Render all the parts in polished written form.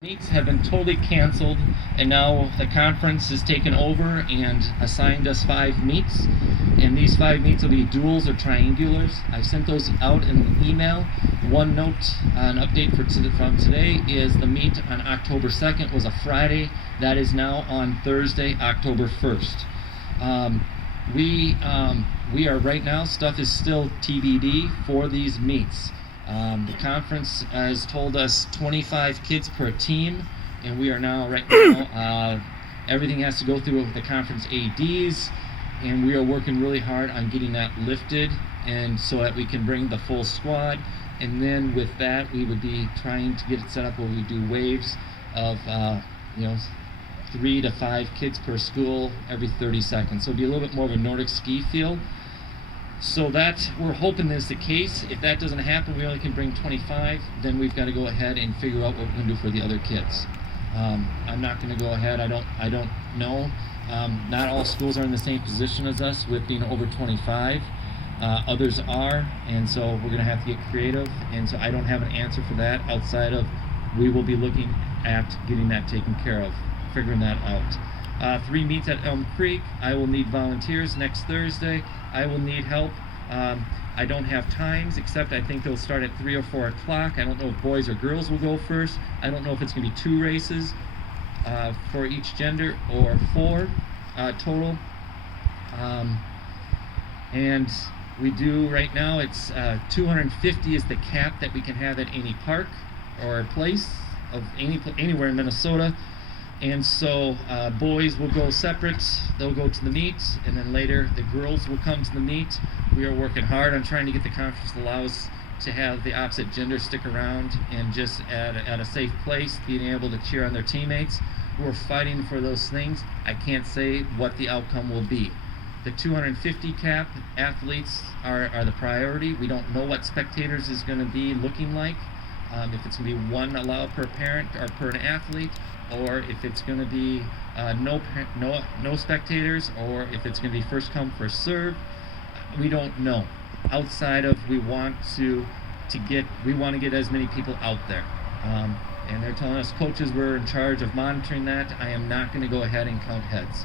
Meets have been totally canceled, and now the conference has taken over and assigned us 5 meets. And these 5 meets will be duals or triangulars. I sent those out in an email. One note, an update from today is the meet on October 2nd was a Friday. That is now on Thursday, October 1st. We are right now, stuff is still TBD for these meets. The conference has told us 25 kids per team, and we are now, right now, everything has to go through the conference ADs, and we are working really hard on getting that lifted, and so that we can bring the full squad. And then with that, we would be trying to get it set up where we do waves of, 3 to 5 kids per school every 30 seconds. So it'll be a little bit more of a Nordic ski feel. So that, we're hoping is the case. If that doesn't happen, we only can bring 25, then we've got to go ahead and figure out what we're going to do for the other kids. I'm not going to go ahead, I don't know. Not all schools are in the same position as us with being over 25. Others are, and so we're going to have to get creative, and so I don't have an answer for that outside of we will be looking at getting that taken care of, figuring that out. 3 meets at Elm Creek. I will need volunteers next Thursday. I will need help. I don't have times, except I think they'll start at 3 or 4 o'clock. I don't know if boys or girls will go first. I don't know if it's going to be 2 races for each gender or 4 total. And we do right now, it's 250 is the cap that we can have at any park or place of anywhere in Minnesota. And so boys will go separate, they'll go to the meet, and then later the girls will come to the meet. We are working hard on trying to get the conference to allow us to have the opposite gender stick around and just at a safe place, being able to cheer on their teammates. We're fighting for those things. I can't say what the outcome will be. The 250 cap athletes are the priority. We don't know what spectators is going to be looking like. If it's going to be 1 allowed per parent or per athlete, or if it's going to be no spectators, or if it's going to be first come first serve. We don't know. Outside of we want to get as many people out there, and they're telling us coaches we're in charge of monitoring that. I am not going to go ahead and count heads.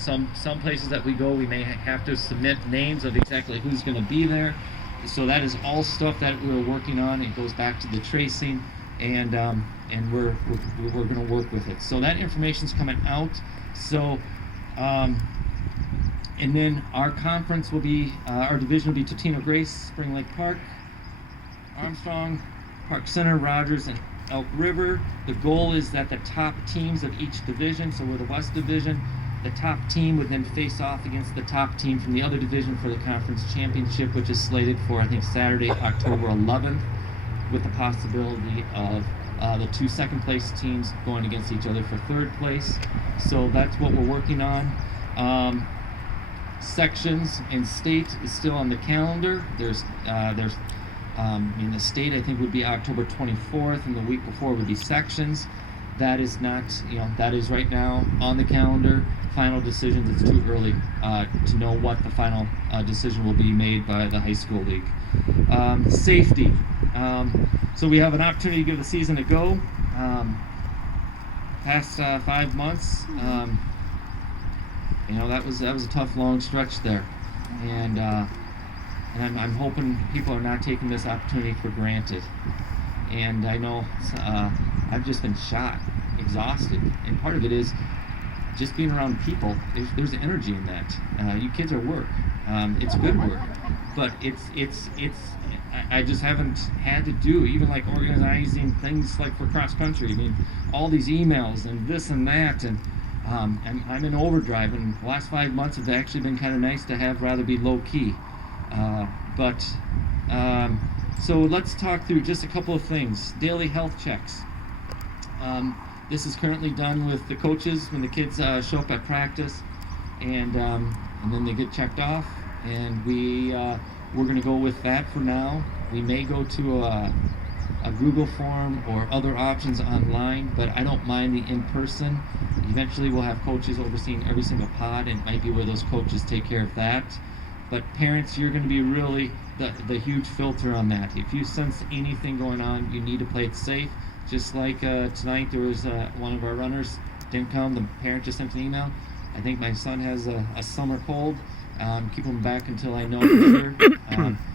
Some places that we go, we may have to submit names of exactly who's going to be there. So that is all stuff that we're working on. It goes back to the tracing, and we're going to work with it. So that information's coming out. So and then our conference will be, our division will be Totino Grace, Spring Lake Park, Armstrong, Park Center, Rogers, and Elk River. The goal is that the top teams of each division, so we're the West Division, the top team would then face off against the top team from the other division for the conference championship, which is slated for, I think, Saturday, October 11th, with the possibility of the 2 second-place teams going against each other for 3rd place. So that's what we're working on. Sections and state is still on the calendar. There's in the state, I think, would be October 24th, and the week before would be sections. That is not, that is right now on the calendar. Final decisions, it's too early to know what the final decision will be made by the high school league. Safety. So we have an opportunity to give the season a go. Past 5 months, that was a tough, long stretch there, and I'm hoping people are not taking this opportunity for granted. And I know I've just been shot, exhausted, and part of it is just being around people. There's energy in that. You kids are work. It's good work, but I just haven't had to do even like organizing things like for cross country. I mean, all these emails and this and that, and I'm in overdrive. And the last 5 months have actually been kind of nice to have rather be low key. So let's talk through just a couple of things. Daily health checks. This is currently done with the coaches when the kids show up at practice, and then they get checked off. And we're going to go with that for now. We may go to a Google form or other options online, but I don't mind the in-person. Eventually, we'll have coaches overseeing every single pod, and it might be where those coaches take care of that. But parents, you're going to be really the huge filter on that. If you sense anything going on, you need to play it safe. Just like tonight, there was one of our runners didn't come. The parent just sent an email. I think my son has a summer cold. Keep him back until I know for sure.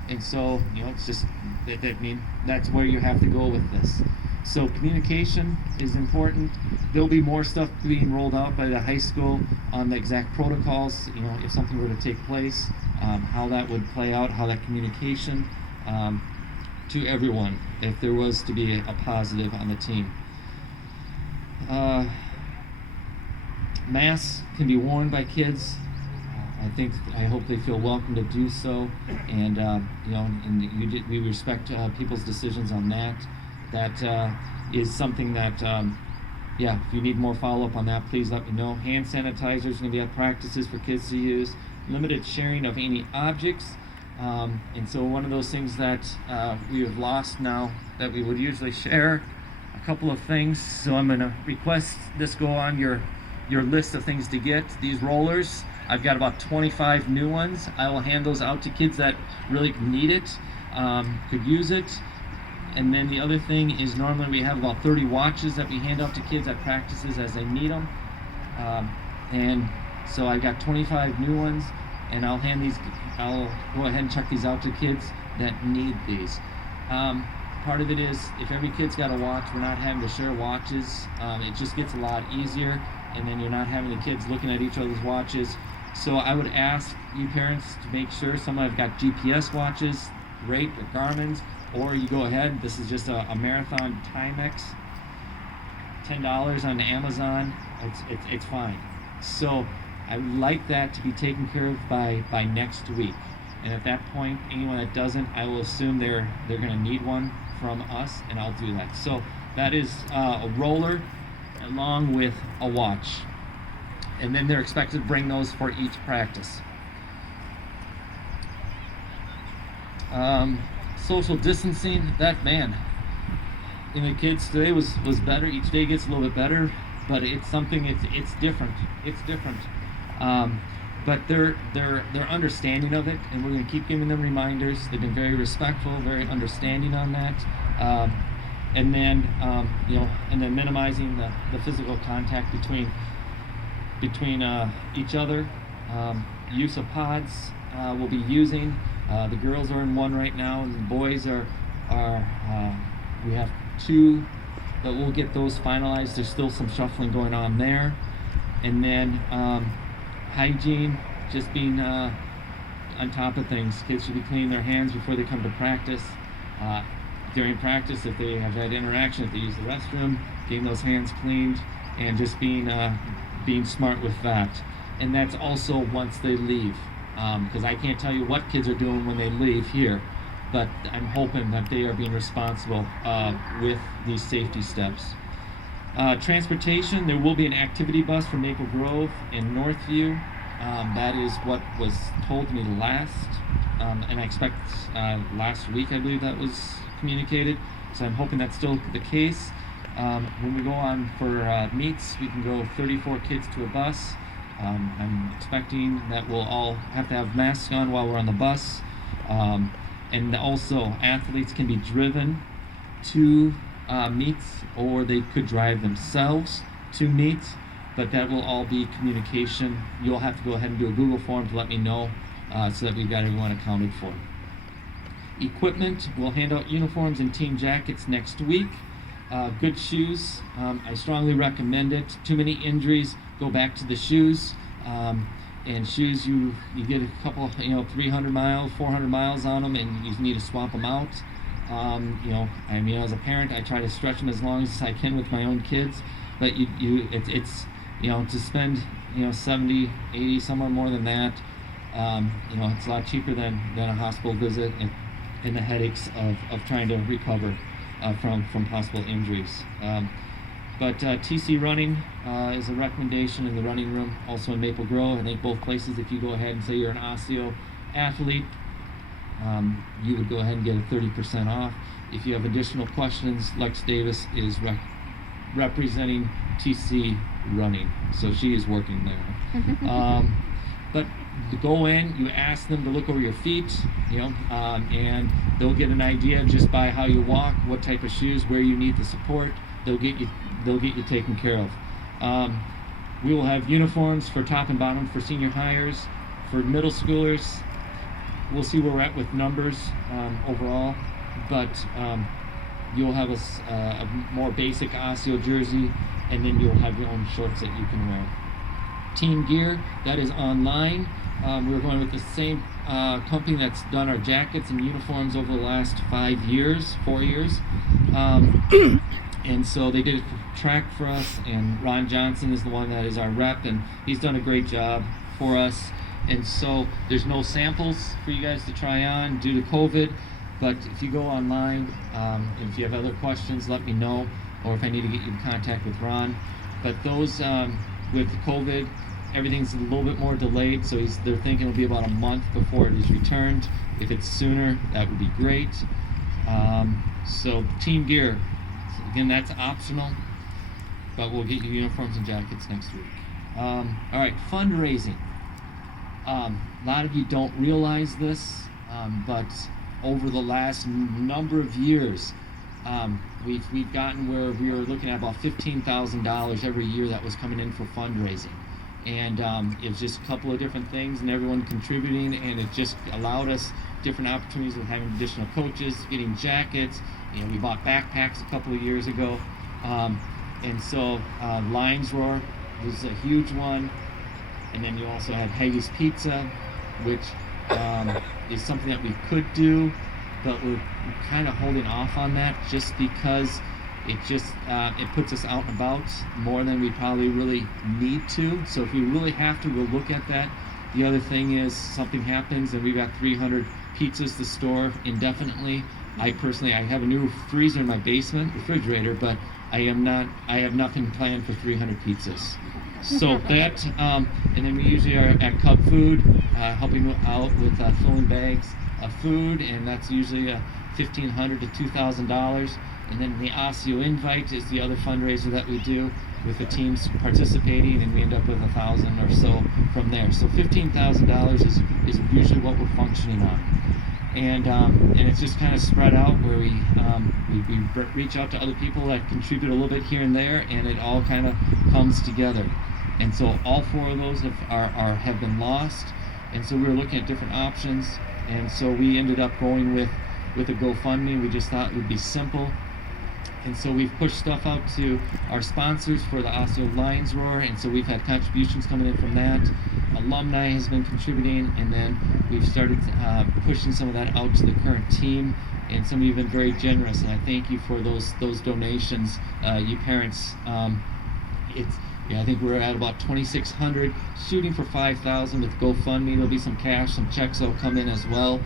And so, it's just, that's where you have to go with this. So communication is important. There'll be more stuff being rolled out by the high school on the exact protocols, if something were to take place, how that would play out, how that communication to everyone, if there was to be a positive on the team. Masks can be worn by kids. I hope they feel welcome to do so, and we respect people's decisions on that. That is something that, if you need more follow-up on that, please let me know. Hand sanitizer is going to be at practices for kids to use. Limited sharing of any objects, and so one of those things that we have lost now that we would usually share. A couple of things. So I'm going to request this go on your list of things to get. These rollers. I've got about 25 new ones. I will hand those out to kids that really need it, could use it. And then the other thing is normally we have about 30 watches that we hand out to kids at practices as they need them. And so I've got 25 new ones, and I'll go ahead and check these out to kids that need these. Part of it is if every kid's got a watch, we're not having to share watches. It just gets a lot easier, and then you're not having the kids looking at each other's watches. So I would ask you parents to make sure some have got GPS watches, great, or Garmin's, or you go ahead. This is just a Marathon Timex, $10 on Amazon. It's fine. So I would like that to be taken care of by next week. And at that point, anyone that doesn't, I will assume they're going to need one from us, and I'll do that. So that is a roller along with a watch. And then they're expected to bring those for each practice. Social distancing, in the kids today was better. Each day gets a little bit better, but it's something, it's different. It's different. But they're understanding of it, and we're going to keep giving them reminders. They've been very respectful, very understanding on that. And then minimizing the physical contact between each other. Use of pods we'll be using. The girls are in one right now, and the boys are we have two, but we'll get those finalized. There's still some shuffling going on there. And then hygiene, just being on top of things. Kids should be cleaning their hands before they come to practice. During practice, if they have had interaction, if they use the restroom, getting those hands cleaned, and just being smart with that. And that's also once they leave, because I can't tell you what kids are doing when they leave here, but I'm hoping that they are being responsible with these safety steps. Transportation, there will be an activity bus from Maple Grove and Northview. That is what was told to me last, and I expect last week, I believe that was communicated, so I'm hoping that's still the case. When we go on for meets, we can go 34 kids to a bus. I'm expecting that we'll all have to have masks on while we're on the bus. And also, athletes can be driven to meets, or they could drive themselves to meets, but that will all be communication. You'll have to go ahead and do a Google form to let me know so that we've got everyone accounted for. Equipment, we'll hand out uniforms and team jackets next week. Good shoes, I strongly recommend it. Too many injuries, go back to the shoes. And shoes, you get a couple, 300 miles, 400 miles on them, and you need to swap them out. As a parent, I try to stretch them as long as I can with my own kids, but it's to spend 70, 80, somewhere more than that, it's a lot cheaper than a hospital visit and the headaches of trying to recover from possible injuries. But TC running is a recommendation in the running room, also in Maple Grove. I think both places, if you go ahead and say you're an Osseo athlete, you would go ahead and get a 30% off. If you have additional questions, Lex Davis is representing TC running, so she is working there. But to go in, you ask them to look over your feet, and they'll get an idea just by how you walk, what type of shoes, where you need the support. they'll get you taken care of. We will have uniforms for top and bottom for senior hires, for middle schoolers. We'll see where we're at with numbers overall, but you'll have a more basic Osseo jersey, and then you'll have your own shorts that you can wear. Team gear, that is online. We're going with the same company that's done our jackets and uniforms over the last 4 years. And so they did a track for us, and Ron Johnson is the one that is our rep, and he's done a great job for us. And so there's no samples for you guys to try on due to COVID, but if you go online, and if you have other questions, let me know, or if I need to get you in contact with Ron. But those, with COVID, everything's a little bit more delayed, so they're thinking it'll be about a month before it is returned. If it's sooner, that would be great. So team gear, again, that's optional, but we'll get you uniforms and jackets next week. All right, fundraising. A lot of you don't realize this, but over the last number of years, we've gotten where we were looking at about $15,000 every year that was coming in for fundraising. And it was just a couple of different things and everyone contributing, and it just allowed us different opportunities with having additional coaches, getting jackets. You know, we bought backpacks a couple of years ago. And so Lions Roar was a huge one. And then you also have Haggis Pizza, which is something that we could do, but we're kind of holding off on that just because it puts us out and about more than we probably really need to. So if we really have to, we'll look at that. The other thing is something happens and we've got 300 pizzas to store indefinitely. I have a new freezer in my basement, refrigerator, but I have nothing planned for 300 pizzas. So that, and then we usually are at Cub Food, helping out with filling bags of food, and that's usually $1,500 to $2,000. And then the Osseo Invite is the other fundraiser that we do with the teams participating, and we end up with $1,000 or so from there. So $15,000 is usually what we're functioning on. And it's just kind of spread out where we reach out to other people that contribute a little bit here and there, and it all kind of comes together. And so all 4 of those have been lost, and so we were looking at different options, and so we ended up going with a GoFundMe. We just thought it would be simple. And so we've pushed stuff out to our sponsors for the Osseo Lions Roar, and so we've had contributions coming in from that. Alumni has been contributing, and then we've started pushing some of that out to the current team, and some of you have been very generous, and I thank you for those donations, you parents. I think we're at about 2,600, shooting for 5,000 with GoFundMe. There'll be some cash, some checks that'll come in as well.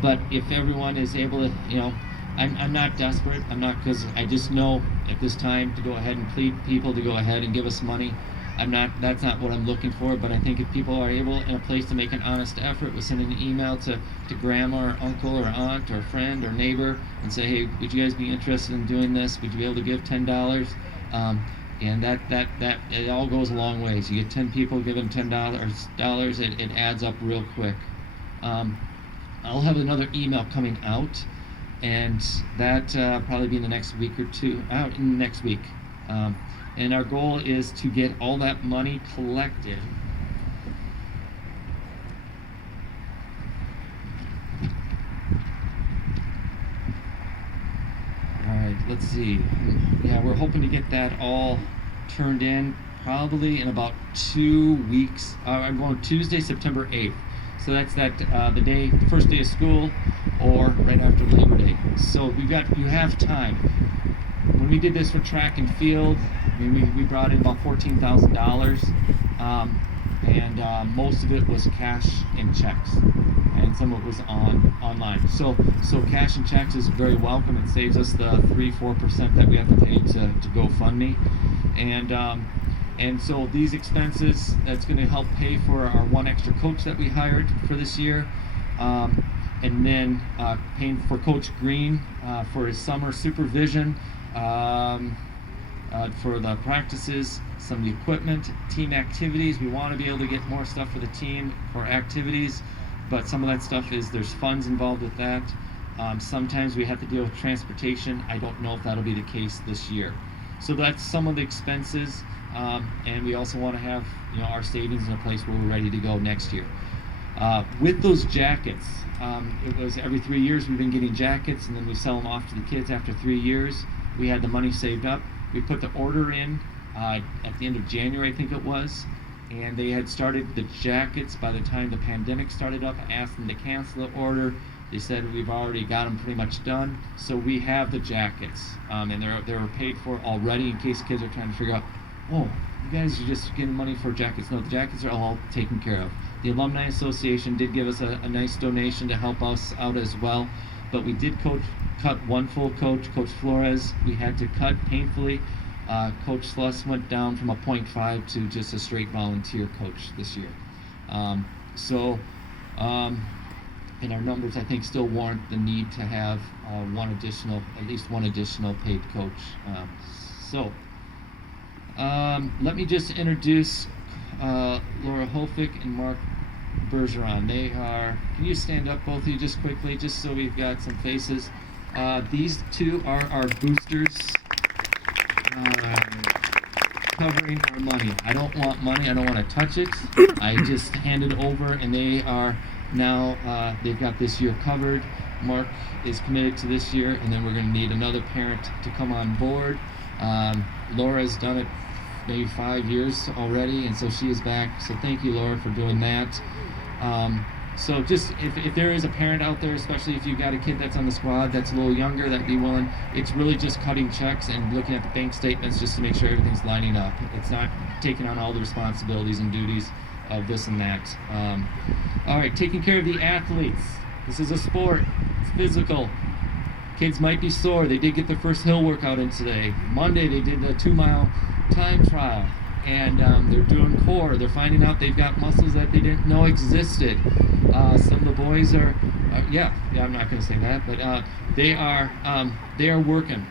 But if everyone is able to, I'm not desperate. I'm not, because I just know at this time to go ahead and plead people to go ahead and give us money. That's not what I'm looking for, but I think if people are able in a place to make an honest effort with sending an email to grandma or uncle or aunt or friend or neighbor and say, hey, would you guys be interested in doing this? Would you be able to give $10? And that it all goes a long ways. You get 10 people giving $10, it adds up real quick. I'll have another email coming out, and that probably be in the next week or two, out in the next week. And our goal is to get all that money collected. All right, let's see. Yeah, we're hoping to get that all turned in probably in about 2 weeks. I'm going Tuesday, September 8th. So that's the first day of school, or right after Labor Day. So you have time. When we did this for track and field, we brought in about $14,000, and most of it was cash and checks, and some of it was online. So cash and checks is very welcome. It saves us the 3-4% that we have to pay to GoFundMe, and so these expenses, that's going to help pay for our one extra coach that we hired for this year, and then paying for Coach Green for his summer supervision, for the practices, some of the equipment, team activities. We want to be able to get more stuff for the team for activities, but some of that stuff there's funds involved with that. Sometimes we have to deal with transportation. I don't know if that'll be the case this year. So that's some of the expenses, and we also want to have our savings in a place where we're ready to go next year. With those jackets, it was every 3 years we've been getting jackets, and then we sell them off to the kids after 3 years. We had the money saved up. We put the order in at the end of January, I think it was, and they had started the jackets by the time the pandemic started up. I asked them to cancel the order. They said we've already got them pretty much done, so we have the jackets, and they were paid for already in case kids are trying to figure out, oh, you guys are just getting money for jackets. No, the jackets are all taken care of. The Alumni Association did give us a nice donation to help us out as well, but we did cut one full coach, Coach Flores. We had to cut painfully. Coach Sluss went down from a 0.5 to just a straight volunteer coach this year. And our numbers, I think, still warrant the need to have at least one additional paid coach. Let me just introduce Laura Holfick and Mark Bergeron. Can you stand up, both of you, just quickly, just so we've got some faces. These two are our boosters, covering our money. I don't want money, I don't want to touch it. I just hand it over, and they are now, they've got this year covered. Mark is committed to this year, and then we're going to need another parent to come on board. Laura's done it maybe 5 years already, and so she is back. So thank you, Laura, for doing that. So just if there is a parent out there, especially if you've got a kid that's on the squad that's a little younger, that'd be willing, it's really just cutting checks and looking at the bank statements just to make sure everything's lining up. It's not taking on all the responsibilities and duties of this and that. All right, taking care of the athletes. This is a sport. It's physical. Kids might be sore. They did get their first hill workout in today. Monday they did the 2-mile time trial, and they're doing core. They're finding out they've got muscles that they didn't know existed. Some of the boys are, I'm not going to say that, but they are working,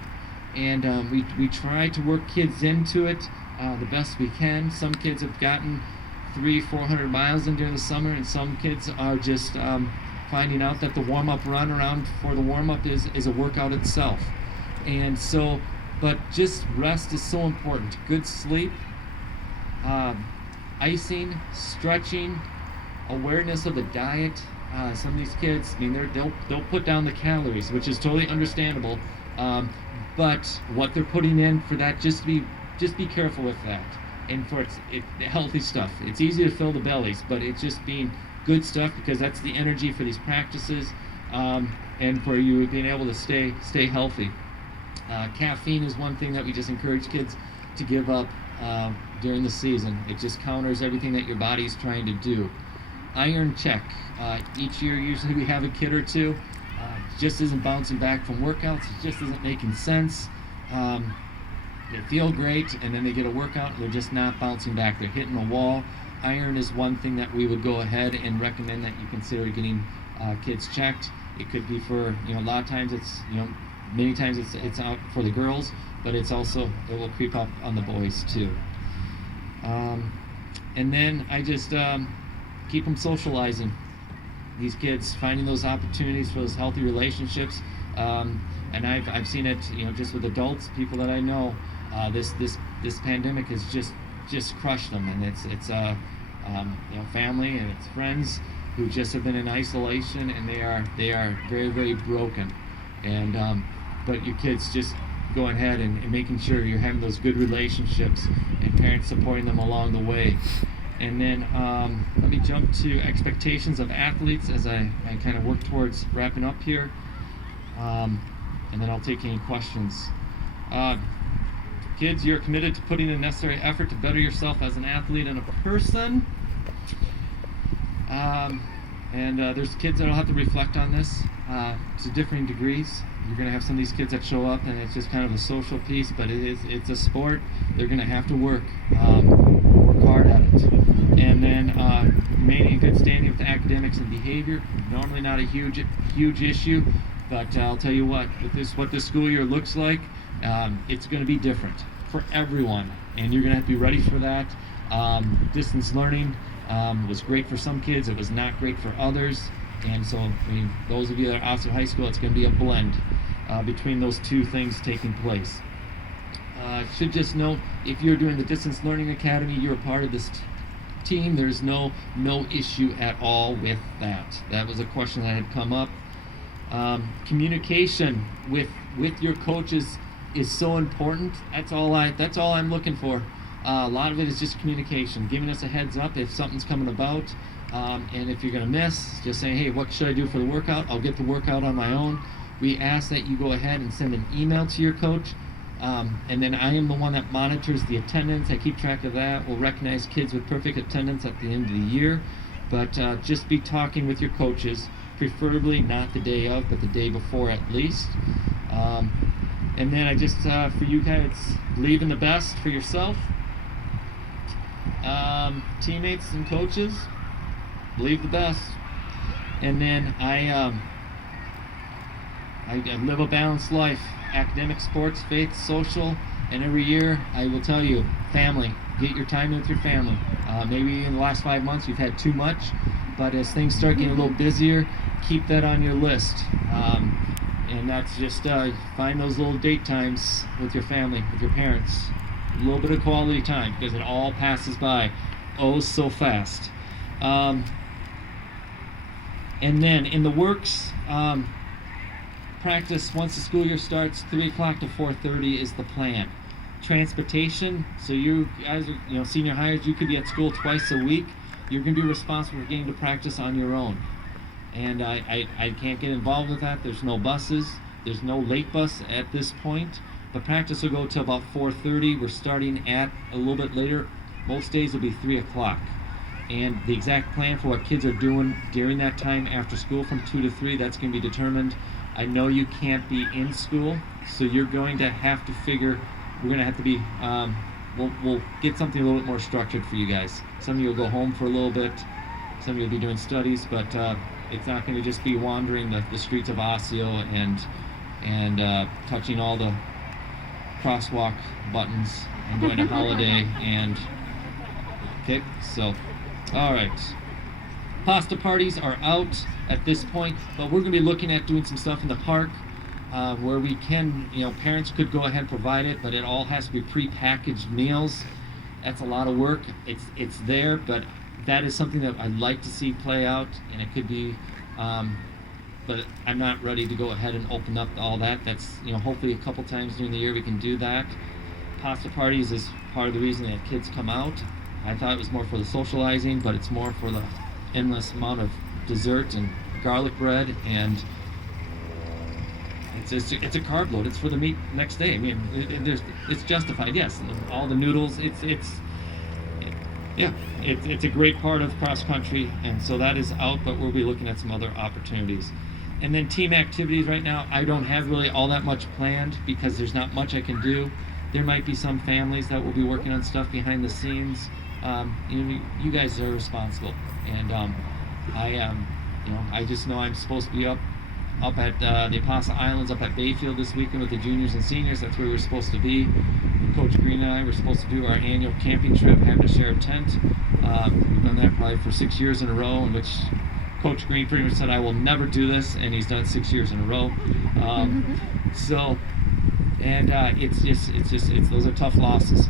and we try to work kids into it the best we can. Some kids have gotten 300-400 miles in during the summer, and some kids are just finding out that the warm-up run around for the warm-up is a workout itself. And so, but just rest is so important. Good sleep, icing, stretching, awareness of the diet. Some of these kids, I mean, they'll put down the calories, which is totally understandable. But what they're putting in for that, just be careful with that. And for healthy stuff. It's easy to fill the bellies, but it's just being good stuff, because that's the energy for these practices, and for you being able to stay healthy. Caffeine is one thing that we just encourage kids to give up during the season. It just counters everything that your body's trying to do. Iron check. Each year, usually we have a kid or two. Just isn't bouncing back from workouts. It just isn't making sense. They feel great, and then they get a workout, and they're just not bouncing back. They're hitting a wall. Iron is one thing that we would go ahead and recommend that you consider getting kids checked. It could be for, a lot of times it's, many times it's out for the girls, but it will creep up on the boys too. And then I just keep them socializing. These kids, finding those opportunities for those healthy relationships. And I've seen it, just with adults, people that I know. This pandemic has just crushed them, and it's family and it's friends who just have been in isolation, and they are very, very broken. And but your kids just going ahead and making sure you're having those good relationships, and parents supporting them along the way. And then let me jump to expectations of athletes as I kind of work towards wrapping up here. And then I'll take any questions. Kids, you're committed to putting in necessary effort to better yourself as an athlete and a person. There's kids that'll have to reflect on this to differing degrees. You're going to have some of these kids that show up, and it's just kind of a social piece, but it's a sport. They're going to have to work hard at it. And then remaining in good standing with academics and behavior. Normally not a huge issue. But I'll tell you what this school year looks like, it's going to be different for everyone, and you're going to have to be ready for that. Distance learning was great for some kids. It was not great for others. And so, those of you that are Osseo High School, it's going to be a blend between those two things taking place. Should just note, if you're doing the Distance Learning Academy, you're a part of this team. There's no issue at all with that. That was a question that had come up. Communication with your coaches is so important. That's all I'm looking for. A lot of it is just communication, giving us a heads up if something's coming about, and if you're going to miss, just saying, hey, what should I do for the workout? I'll get the workout on my own. We ask that you go ahead and send an email to your coach, and then I am the one that monitors the attendance. I keep track of that. We'll recognize kids with perfect attendance at the end of the year, but just be talking with your coaches, preferably not the day of, but the day before at least. And then I just, for you guys, believe in the best for yourself. Teammates and coaches, believe the best. And then I live a balanced life: academic, sports, faith, social, and every year I will tell you, family. Get your time with your family. Maybe in the last 5 months you've had too much, but as things start getting a little busier, keep that on your list. And that's just find those little date times with your family, with your parents. A little bit of quality time, because it all passes by oh so fast. And then in the works, practice once the school year starts, 3 o'clock to 4:30 is the plan. Transportation, so you guys are, senior hires, you could be at school twice a week. You're going to be responsible for getting to practice on your own. And I can't get involved with that. There's no buses. There's no late bus at this point. But practice will go till about 4:30. We're starting at a little bit later. Most days will be 3 o'clock. And the exact plan for what kids are doing during that time after school from 2 to 3, that's going to be determined. I know you can't be in school, so you're going to have to figure, we're going to have to be, we'll get something a little bit more structured for you guys. Some of you will go home for a little bit. Some of you will be doing studies, but it's not going to just be wandering the streets of Osseo and touching all the crosswalk buttons and going to Holiday and okay, so all right. Pasta parties are out at this point, but we're going to be looking at doing some stuff in the park where we can, parents could go ahead and provide it, but it all has to be pre-packaged meals. That's a lot of work. It's there, but that is something that I'd like to see play out, and it could be, but I'm not ready to go ahead and open up all that. That's, hopefully a couple times during the year we can do that. Pasta parties is part of the reason that kids come out. I thought it was more for the socializing, but it's more for the endless amount of dessert and garlic bread, and it's a carb load. It's for the meat next day. I mean, it's justified. Yes, all the noodles. It's a great part of cross country, and so that is out. But we'll be looking at some other opportunities. And then team activities. Right now, I don't have really all that much planned because there's not much I can do. There might be some families that will be working on stuff behind the scenes. You guys are responsible, and I just know I'm supposed to be up at the Apostle Islands, up at Bayfield this weekend with the juniors and seniors. That's where we're supposed to be. Coach Green and I were supposed to do our annual camping trip, having to share a tent. We've done that probably for 6 years in a row, in which Coach Green pretty much said I will never do this, and he's done it 6 years in a row. It's those are tough losses,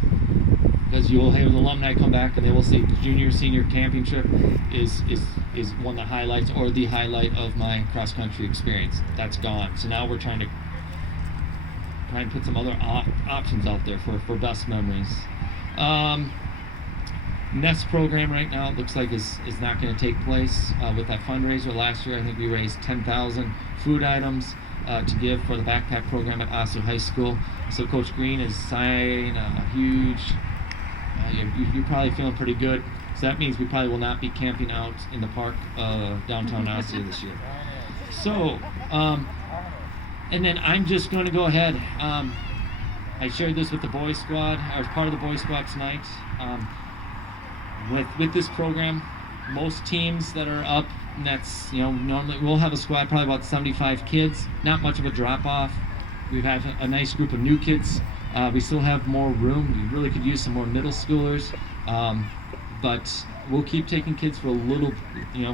because you will have alumni come back and they will say the junior senior camping trip is one of the highlights or the highlight of my cross country experience. That's gone. So now we're trying to put some other options out there for best memories. Nest program right now, it looks like is not going to take place with that fundraiser. Last year I think we raised 10,000 food items to give for the backpack program at Osseo High School. So Coach Green is signing a huge, you're probably feeling pretty good. So that means we probably will not be camping out in the park downtown Osseo this year. So, and then I'm just going to go ahead. I shared this with the boys squad. I was part of the boys squad tonight. With this program, most teams that are up, and that's, normally we'll have a squad probably about 75 kids. Not much of a drop off. We've had a nice group of new kids. We still have more room. We really could use some more middle schoolers. But we'll keep taking kids for a little,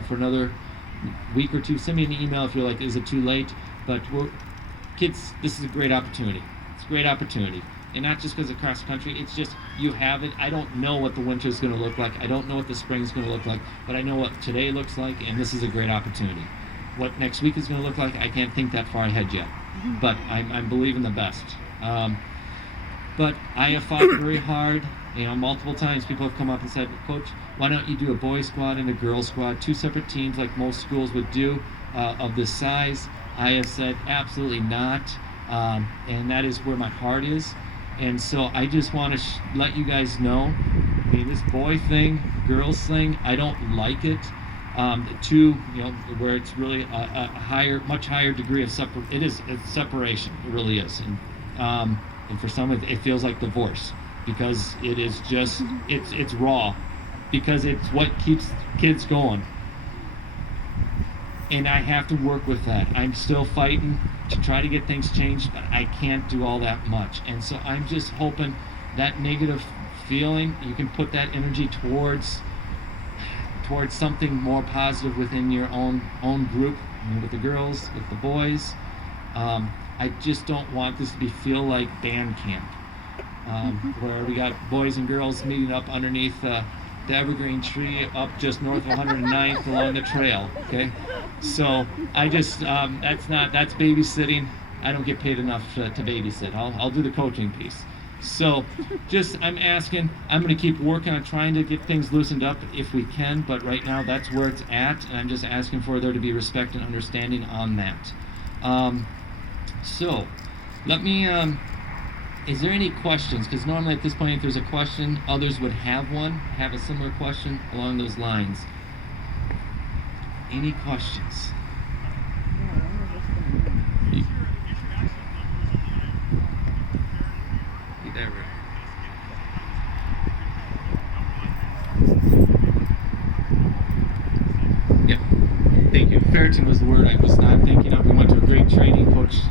for another week or two. Send me an email if you're like, is it too late? But kids, this is a great opportunity. It's a great opportunity. and not just because of cross country. It's just you have it. I don't know what the winter is going to look like. I don't know what the spring is going to look like, but I know what today looks like, and this is a great opportunity. What next week is going to look like, I can't think that far ahead yet, but I'm believing the best. But I have fought very hard. Multiple times people have come up and said, Coach, why don't you do a boys squad and a girls squad, 2 separate teams like most schools would do of this size? I have said absolutely not, and that is where my heart is. And so I just want to let you guys know, this boy thing, girls thing, I don't like it. Where it's really a much higher degree of it's separation. It really is, and for some it feels like divorce, because it is just it's raw, because it's what keeps kids going. And I have to work with that. I'm still fighting to try to get things changed, but I can't do all that much. And so I'm just hoping that negative feeling, you can put that energy towards something more positive within your own group, with the girls, with the boys. I just don't want this to feel like band camp, where we got boys and girls meeting up underneath the evergreen tree up just north of 109th along the trail. Okay, so I just that's babysitting. I don't get paid enough to babysit. I'll do the coaching piece. So I'm asking, I'm going to keep working on trying to get things loosened up if we can, but right now that's where it's at, and I'm just asking for there to be respect and understanding on that. So let me, is there any questions? Because normally at this point if there's a question, others would have a similar question along those lines. Any questions? There we go. Yep. Thank you. Ferritin was the word I was not thinking of. We went to a great training, Coach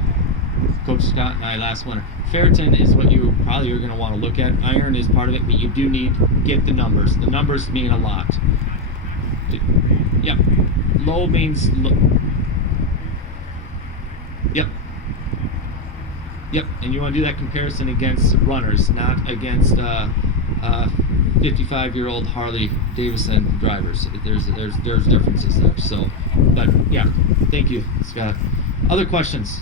Scott and I last winter. Ferritin is what you probably are going to want to look at. Iron is part of it, but you do need to get the numbers. The numbers mean a lot. Yep. Low means Yep. Yep, and you want to do that comparison against runners, not against 55-year-old Harley Davidson drivers. There's differences there. So, but yeah, thank you, Scott. Other questions?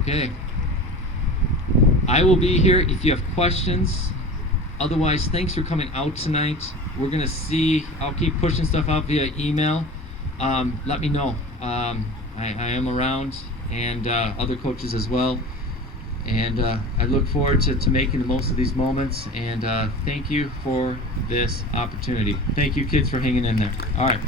Okay. I will be here if you have questions. Otherwise, thanks for coming out tonight. We're gonna see. I'll keep pushing stuff out via email. Let me know. I am around, and other coaches as well, and I look forward to making the most of these moments, and thank you for this opportunity. Thank you, kids, for hanging in there. All right.